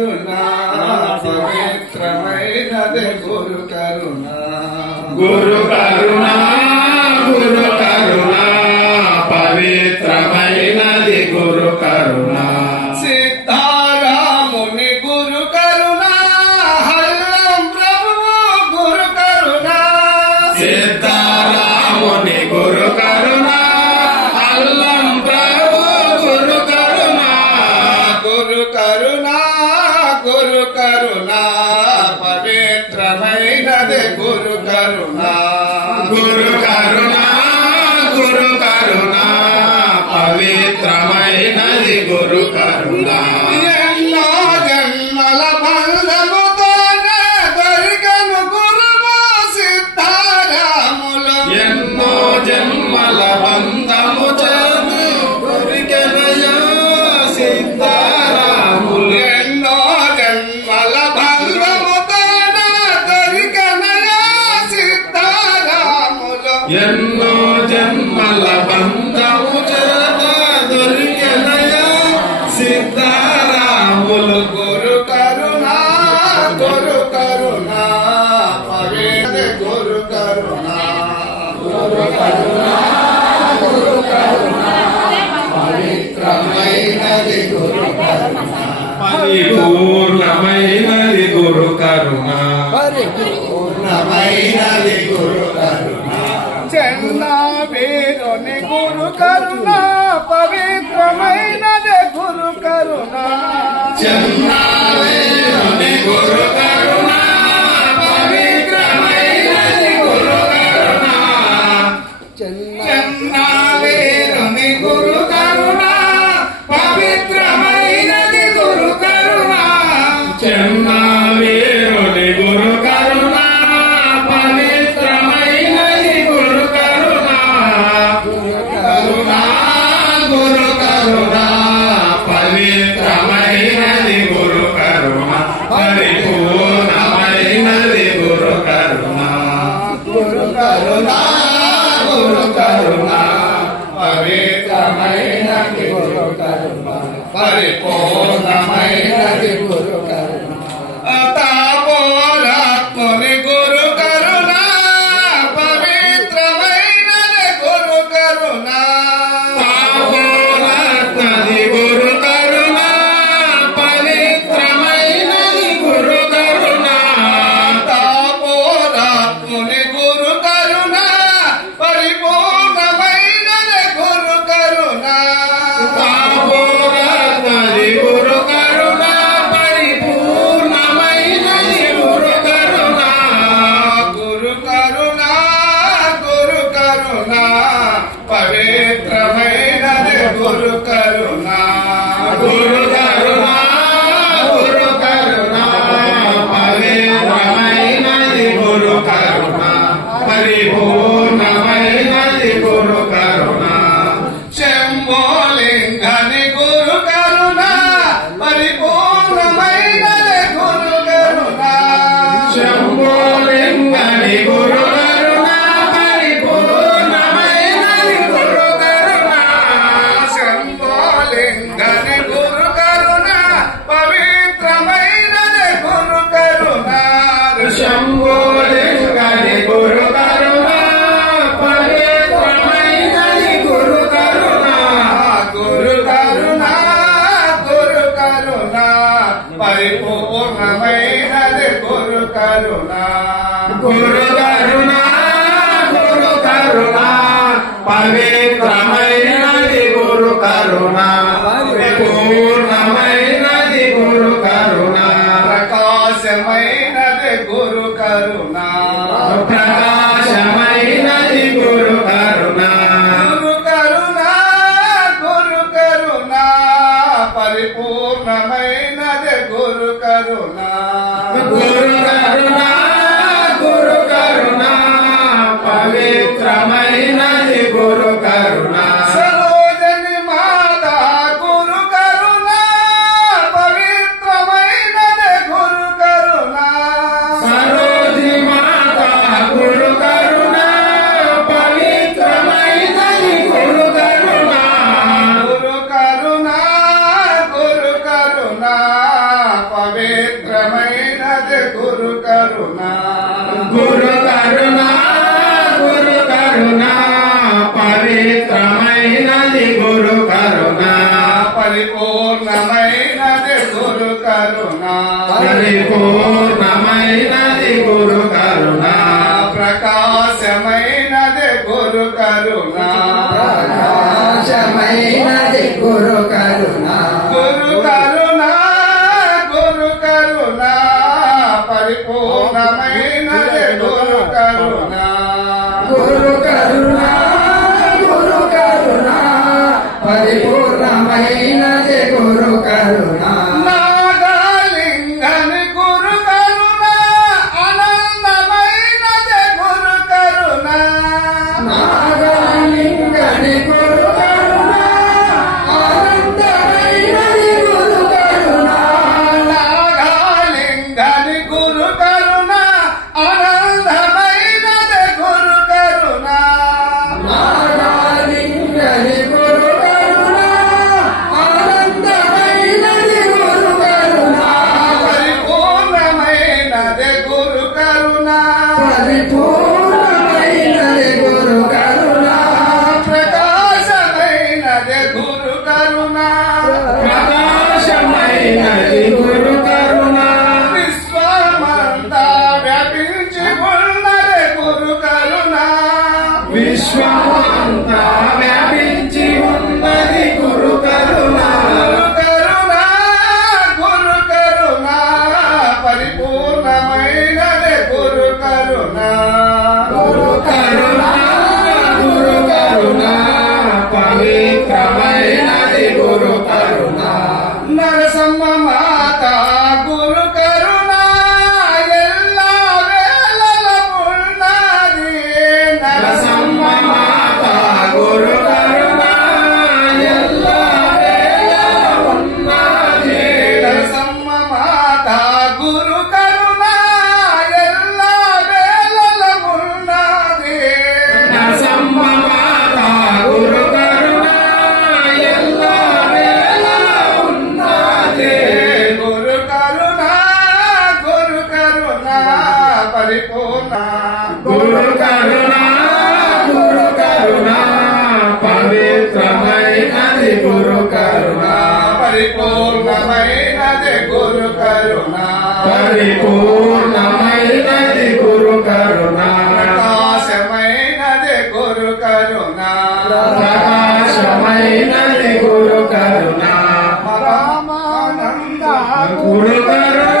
కరుణ పవిత్రమైనది గురు కరుణ గురు కరుణ గురు కరుణ పవిత్రమైనది గురు కరుణ సిద్ధారాముని గురు కరుణ హల్లం ప్రభువు గురు కరుణ సిద్ధారాముని గురు కరుణ అల్లం ప్రభు గురు కరుణ గురు కరుణ గురు కరుణ పవిత్రమైనది గురు కరుణ గురు కరుణ గురు కరుణ పవిత్రమైనది గురు కరుణ ఎన్నో జన్మల బంధముతోనే దొరికను గురువు సిద్ధారాములు ఎన్నో జన్మల బంధము చేను దొరికెనయా సిద్ధారాములు ఎన్నో జన్మల బంధముతోనే దొరికనయా సిద్ధారాములు ఎన్నో జన్మల బంధము చేత దొరికెనయా సిద్ధారాములు గురు కరుణ గురు కరుణ పవిత్ర గురు కరుణ గురు కరుణ గురు కరుణ పవిత్రమైనది గురు కరుణ పరిపూర్ణమైనది గురు కరుణ పరిపూర్ణమైనది గురు కరుణ చెన్న వీరుని గురు కరుణ పవిత్రమైనది గురు కరుణ చెన్నావేరుని గురు కరుణ పవిత్రమైనది గురు కరుణ చెన్నావేరుని గురు కరుణ పవిత్రమైనది గురు కరుణ చెన్నావేరుని గురు కరుణ పవిత్రమైనది గురు కరుణ కరుణ గురు కరుణ పవిత్రమైనది గురు కరుణ పరిపూర్ణమైనది గురు కరుణ గురు కరుణ గురు కరుణ పవిత్రమైనది గురు కరుణ పరిపూర్ణమైనది గురు కరుణ తాపోరాత్ముని గురు కరుణ పవిత్రమైనది గురు కరుణ తాపోరాత్మది గురు కరుణ పవిత్రమైనది గురు కరుణ తాపోరాత్ముని గురు కరుణ పరిపూర్ణమైనది గురు కరుణ తాపోరాత్మది గురు కరుణ పరిపూర్ణమైనది గురు కరుణ గురు కరుణ గురు కరుణ పవిత్రమైనది గురు కరుణ గురు కరుణ గురు కరుణ పవిత్రమైనది గురు కరుణ పరిపూర్ణమైనది గురు కరుణ శంభోలింగని గురు కరుణ పరిపూర్ణమైనది గురు కరుణ శంభోలింగని గురు కరుణ పరిపూర్ణమైనది గురు కరుణ శంభోలింగని గురు కరుణ పవిత్రమైనది గురు కరుణ శంభోలింగని గురు కరుణ పవిత్రమైనది గురు కరుణ గురు కరుణ గురు కరుణ పరిపూర్ణమైనది గురు కరుణ గురు కరుణ గురు కరుణ పవిత్రమైనది గురు కరుణ పరిపూర్ణమైనది గురు కరుణ ప్రకాశమైనది గురు కరుణ ప్రకాశమైనది గురు కరుణ గురు కరుణ గురు కరుణ పరిపూర్ణమైనది గురు కరుణ గురు కరుణ గురు కరుణ పవిత్రమైనది గురు కరుణ సరోజని మాత గురు కరుణ పవిత్రమైనది గురు కరుణ సరోజి మాత గురు కరుణ పవిత్రమైనది గురు కరుణ గురు కరుణ గురు కరుణ పవిత్రమైనది గురు కరుణ గురు కరుణ గురు కరుణ పవిత్రమైనది గురు కరుణ పరిపూర్ణమైనది గురు కరుణ పరిపూర్ణమైనది గురు కరుణ ప్రకాశమైనది గురు కరుణ ప్రకాశమైనది గురు కరుణ గురు కరుణ గురు కరుణ పరిపూర్ణమైనది గురు కరుణ గురు కరుణ గురు కరుణ పరిపూర్ణమైనది గురు కరుణ నాగలింగని గురు కరుణ ఆనందమైనది గురు కరుణ నాగలింగని గురు కరుణ ఆనందమైనది గురు కరుణ నాగలింగని గురు కరుణ ఆనందమైనది గురు కరుణ నాగలింగని గురు కరుణ ఆనందమైనది గురు కరుణ పరిపూర్ణమైనది గురు కరుణ పరిపూర్ణమైనది గురు కరుణ ప్రకాశమైనది గురు కరుణ ప్రకాశమైనది గురు కరుణ విశ్వమంతా వ్యాపించి ఉన్నది గురు కరుణ విశ్వమంతా వ్యాపించి ఉన్నది గురు కరుణ గురు కరుణ పరిపూర్ణమైనది గురు కరుణ గురు కరుణ గురు కరుణ పవిత్రమైనది గురు కరుణ నరసమ్మ మాత గురు కరుణ ఎల్లా వేళల ఉన్నది నరసమ్మ మాత గురు కరుణ ఎల్ల వేళ ఉన్నది నరసమ్మ మాత గురు కరుణ ఎల్లా వేళల ఉన్నది నరసమ్మ మాత గురు కరుణ ఎల్ల వేళ ఉన్నది గురు కరుణ గురు కరుణ పరిపూర్ణ గురు కరుణ గురు కరుణ పవిత్రమైనది గురు కరుణ పరిపూర్ణమైనది గురు కరుణ పరిపూర్ణమైనది గురు కరుణ ప్రకాశమైనది గురు కరుణ ప్రకాశమైనది గురు కరుణ పరమానంద గురు కరుణ